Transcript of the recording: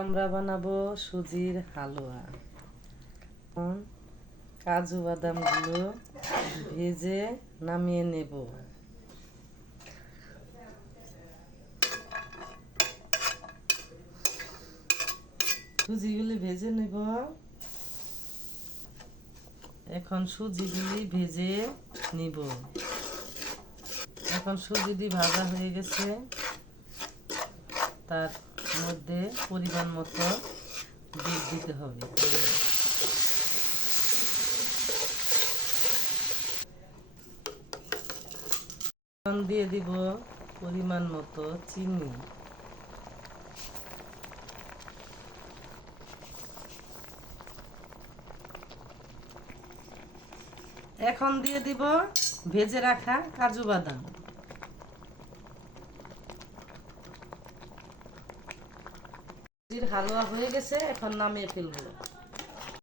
আমরা বানাবো সুজির হালুয়া। কাজু বাদামগুলো ভেজে নামিয়ে নেব। সুজিগুলি ভেজে নেব। এখন সুজিগুলি ভেজে নিব। এখন সুজিটি ভাজা হয়ে গেছে, তার মধ্যে পরিমাণ মতো দুধ দিতে হবে। এখন দিয়ে দিব পরিমাণ মতো চিনি। এখন দিয়ে দিব ভেজে রাখা কাজু বাদাম। হালুয়া হয়ে গেছে, এখন নামিয়ে ফেলবো।